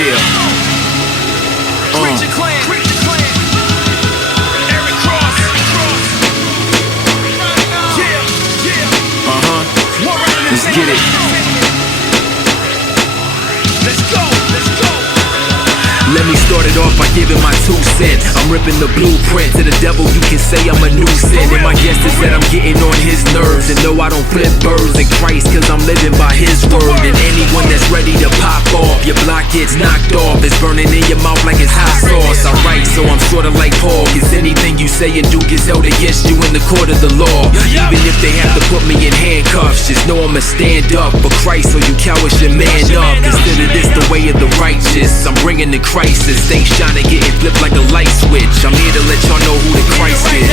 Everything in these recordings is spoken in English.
Yeah. Creature Clan. Eric Cross. Yeah. Let's get it. Let's go. Let me start it off by giving my 2 cents. I'm ripping the blueprint to the devil. You can say I'm a nuisance. And my guess is that I'm getting on his nerves. And no, I don't flip birds in Christ, cause I'm living by his word. And anyone that's ready to pop off, your block gets knocked off. It's burning in your mouth like it's hot sauce. I write, so I'm sorta like Paul, cause anything you say and do gets held against you in the court of the law. Even if they have to put me in handcuffs, just know I'ma stand up for Christ, so you cowards should man up. Consider this the way of the righteous. I'm bringing the crisis. Things shining, getting flipped like a light switch. I'm here to let y'all know who the Christ is.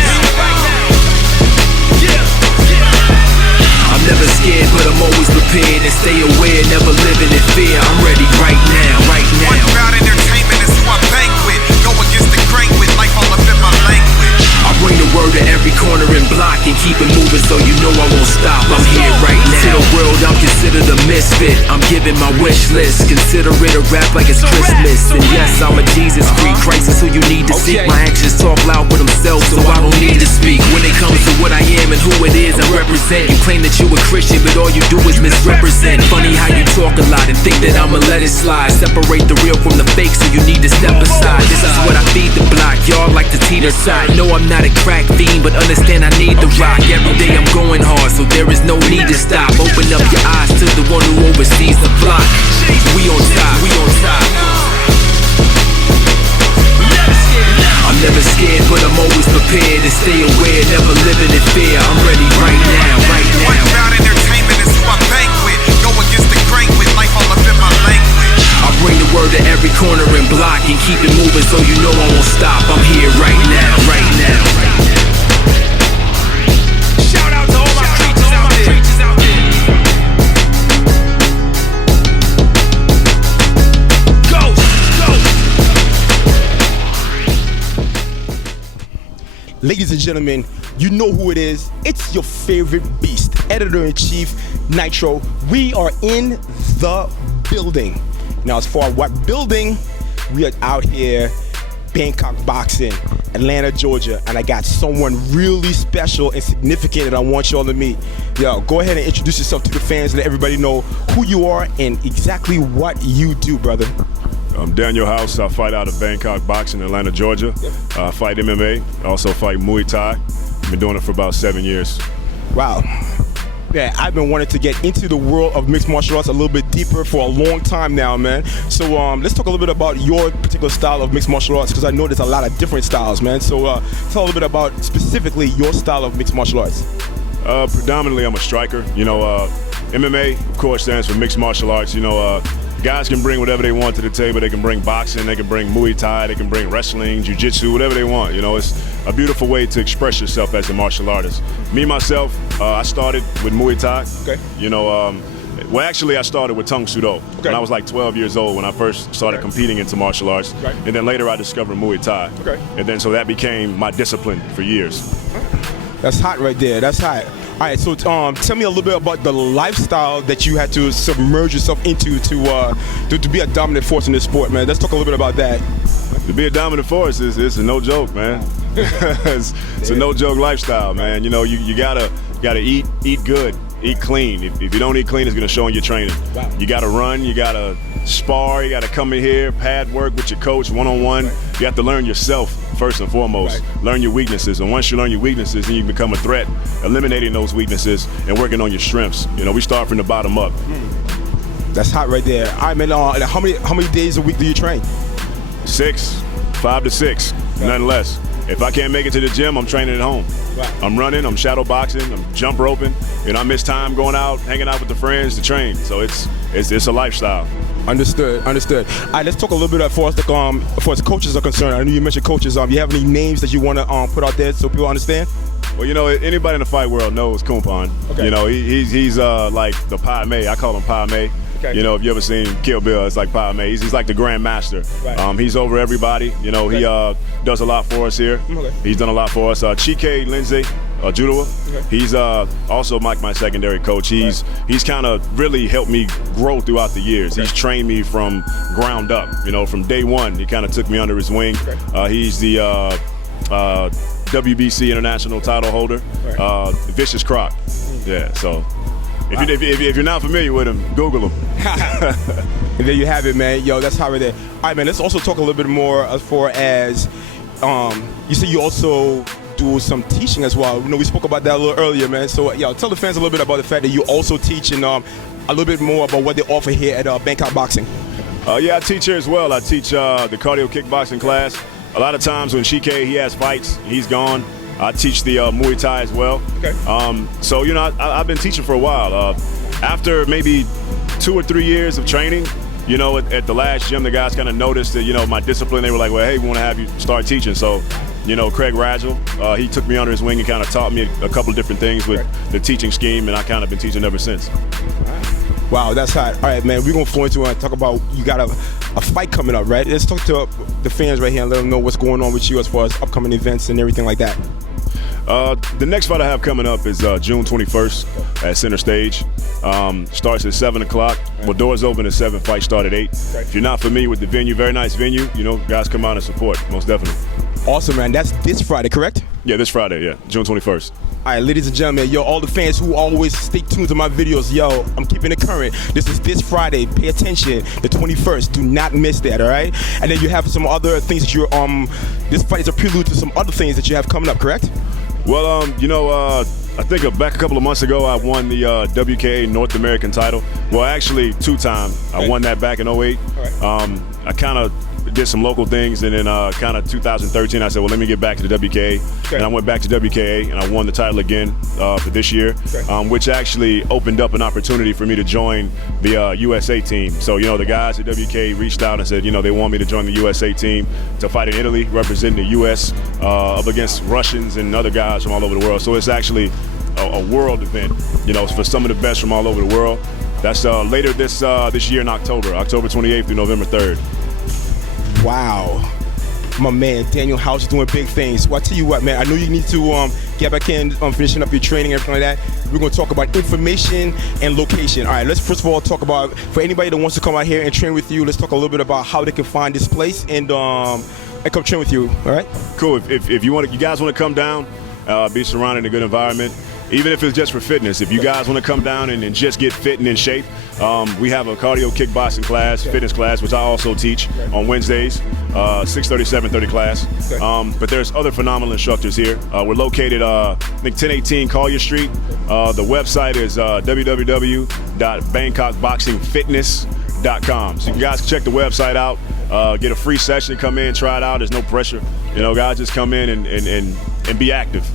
I'm never scared, but I'm always prepared. And stay aware, never living in fear. I'm ready right now. One crowd entertainment is who I bank with. Go against the grain with life all up in my language. I bring the word to every corner and block and keep it moving, so you know I won't stop. I'm here right now. To the world, I'm considered a misfit. I'm giving my wish list. Consider it a rap like it's Christmas. And yes, I'm a Jesus freak. Christ is who you need to seek. My actions talk loud for themselves, so I don't need to speak. When it comes to what I am and who it is I represent, you claim that you a Christian, but all you do is misrepresent. Funny how you talk a lot and think that I'ma let it slide. Separate the real from the fake, so you need to step aside. This is what I feed the block. Y'all like to teeter side. No, I'm not a crack fiend, but understand I need the rock. Every day I'm going hard, so there is no need to stop. Open up your eyes to the one who oversees the flock. We on top. I'm never scared, but I'm always prepared. And stay aware, never living in fear. I'm ready right now. One crowd entertainment is who I bank with. Go against the grain with life all up in my language. I bring the word to every corner and block and keep it moving, so you know I won't stop. I'm here right now. Shout out to all my creatures out there. Ladies and gentlemen, you know who it is. It's your favorite beast, Editor-in-Chief, Nitro. We are in the building. Now, as far as what building, we are out here, Bangkok Boxing, Atlanta, Georgia, and I got someone really special and significant that I want y'all to meet. Yo, go ahead and introduce yourself to the fans, let everybody know who you are and exactly what you do, brother. I'm Daniel House. I fight out of Bangkok Boxing, Atlanta, Georgia. I fight MMA. I also fight Muay Thai. I've been doing it for about 7 years. Wow. Yeah, I've been wanting to get into the world of mixed martial arts a little bit deeper for a long time now, man. So let's talk a little bit about your particular style of mixed martial arts, because I know there's a lot of different styles, man. So tell a little bit about specifically your style of mixed martial arts. Predominantly, I'm a striker. You know, MMA, of course, stands for mixed martial arts. You know, guys can bring whatever they want to the table. They can bring boxing, they can bring Muay Thai, they can bring wrestling, jiu-jitsu, whatever they want. You know, it's a beautiful way to express yourself as a martial artist. Me, myself, I started with Muay Thai. Okay. You know, well, actually, I started with Tung Sudo when I was like 12 years old when I first started competing into martial arts. Okay. And then later I discovered Muay Thai. Okay. And then so that became my discipline for years. That's hot right there. That's hot. All right, so tell me a little bit about the lifestyle that you had to submerge yourself into to be a dominant force in this sport, man. Let's talk a little bit about that. To be a dominant force is a no joke, man. it's a no joke lifestyle, man. You know, you gotta eat good, eat clean. If you don't eat clean, it's gonna show in your training. Wow. You gotta run, you gotta spar, you gotta come in here, pad work with your coach one-on-one. Right. You have to learn yourself first and foremost. Right. Learn Learn your weaknesses, and once you learn your weaknesses, then you become a threat, eliminating those weaknesses and working on your strengths. You know, we start from the bottom up. That's hot right there. All right, man. How many days a week do you train? 5 to 6, nothing less. If I can't make it to the gym, I'm training at home. Right. I'm running, I'm shadow boxing, I'm jump roping. You know, I miss time going out, hanging out with the friends to train. So it's a lifestyle. Understood. All right, let's talk a little bit as far as coaches are concerned. I know you mentioned coaches. You have any names that you want to put out there so people understand? Well, you know, anybody in the fight world knows Kumpan. Okay. You know, he's like the Pai Mei. I call him Pai Mei. Okay. You know, if you ever seen Kill Bill, it's like Pai Mei. He's like the Grand Master. Right. He's over everybody. You know, Okay. he does a lot for us here. Okay. He's done a lot for us. Chike Lindsay, judoer. He's also my secondary coach. He's kind of really helped me grow throughout the years. He's trained me from ground up. You know, from day one, he kind of took me under his wing. He's the WBC international title holder, Vicious Croc. Yeah, so if you're not familiar with him, Google him. And there you have it, man. Yo, that's how it is. All right, man, let's also talk a little bit more as far as, you say you also do some teaching as well. You know, we spoke about that a little earlier, man. So, yo, tell the fans a little bit about the fact that you also teach and a little bit more about what they offer here at Bangkok Boxing. Yeah, I teach here as well. I teach the cardio kickboxing class. A lot of times when Shike, he has fights, he's gone. I teach the Muay Thai as well. Okay. So, you know, I've been teaching for a while. After maybe 2 or 3 years of training, you know, at the last gym, the guys kind of noticed that, you know, my discipline. They were like, well, hey, we want to have you start teaching. So, you know, Craig Ragel, he took me under his wing and kind of taught me a couple of different things with the teaching scheme, and I kind of been teaching ever since. Wow, that's hot. All right, man, we're going to flow into it and talk about, you got a fight coming up, right? Let's talk to the fans right here and let them know what's going on with you as far as upcoming events and everything like that. The next fight I have coming up is June 21st at Center Stage. Starts at 7 o'clock. Well, doors open at 7, fight start at 8. If you're not familiar with the venue, very nice venue. You know, guys come out and support, most definitely. Awesome, man. That's this Friday, correct? Yeah, this Friday, yeah, June 21st. All right, ladies and gentlemen, yo, all the fans who always stay tuned to my videos, yo, I'm keeping it current. This is this Friday. Pay attention, the 21st. Do not miss that, all right? And then you have some other things that you're, this fight is a prelude to some other things that you have coming up, correct? Well, you know, I think back a couple of months ago, I won the WKA North American title. Well, actually, 2-time. I won that back in 08. I kind of did some local things, and then kind of 2013, I said, well, let me get back to the WKA. And I went back to WKA, and I won the title again for this year, which actually opened up an opportunity for me to join the USA team. So, you know, the guys at WKA reached out and said, you know, they want me to join the USA team to fight in Italy, representing the US up against Russians and other guys from all over the world. So it's actually a world event, you know, for some of the best from all over the world. That's later this year in October 28th through November 3rd. Wow. My man, Daniel House is doing big things. Well, I tell you what, man, I know you need to get back in, finishing up your training and everything like that. We're going to talk about information and location. All right, let's first of all talk about, for anybody that wants to come out here and train with you, let's talk a little bit about how they can find this place and come train with you, all right? Cool. If you guys want to come down, be surrounded in a good environment, even if it's just for fitness. If you guys want to come down and just get fit and in shape, we have a cardio kickboxing class, fitness class, which I also teach on Wednesdays, 6:30, 7:30 class. But there's other phenomenal instructors here. We're located, I think, 1018 Collier Street. The website is www.bangkokboxingfitness.com. So you guys can check the website out, get a free session, come in, try it out. There's no pressure. You know, guys, just come in and be active,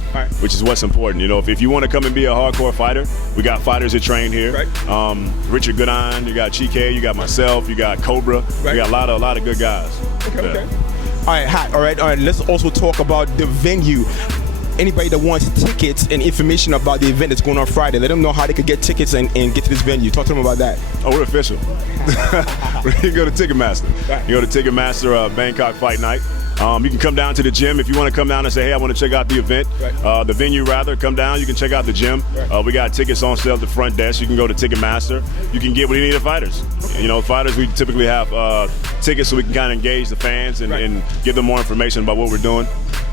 which is what's important. You know, if you want to come and be a hardcore fighter, we got fighters that train here. Richard Goodine, you got Chike, you got myself, you got Cobra. We got a lot of good guys. Okay. All right, hot. All right. Let's also talk about the venue. Anybody that wants tickets and information about the event that's going on Friday, let them know how they could get tickets and get to this venue. Talk to them about that. Oh, we're official. You go to Ticketmaster. You go to Ticketmaster Bangkok Fight Night. You can come down to the gym if you want to come down and say, hey, I want to check out the event. The venue, rather. Come down. You can check out the gym. We got tickets on sale at the front desk. You can go to Ticketmaster. You can get what you need of fighters. You know, fighters, we typically have tickets so we can kind of engage the fans and give them more information about what we're doing.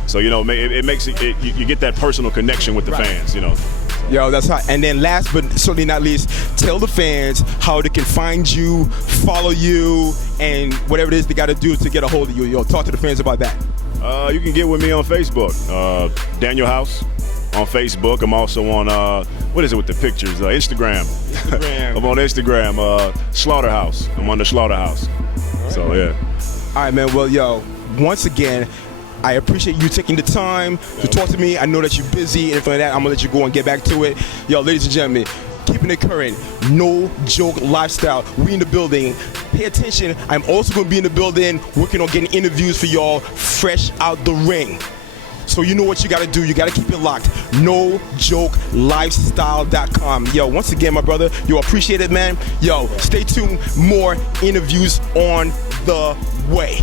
So, you know, it makes it you get that personal connection with the fans, you know. Yo, that's hot. And then last but certainly not least, tell the fans how they can find you, follow you, and whatever it is they got to do to get a hold of you. Yo, talk to the fans about that. You can get with me on Facebook, Daniel House on Facebook. I'm also on, what is it with the pictures? Instagram. I'm on Instagram, Slaughterhouse. I'm on the Slaughterhouse. So, yeah. All right, man. Well, yo, once again, I appreciate you taking the time to talk to me. I know that you're busy and everything like that. I'm going to let you go and get back to it. Yo, ladies and gentlemen, keeping it current, No Joke Lifestyle. We in the building. Pay attention. I'm also going to be in the building working on getting interviews for y'all fresh out the ring. So you know what you got to do. You got to keep it locked. NoJokeLifestyle.com. Yo, once again, my brother, yo, appreciate it, man. Yo, stay tuned. More interviews on the way.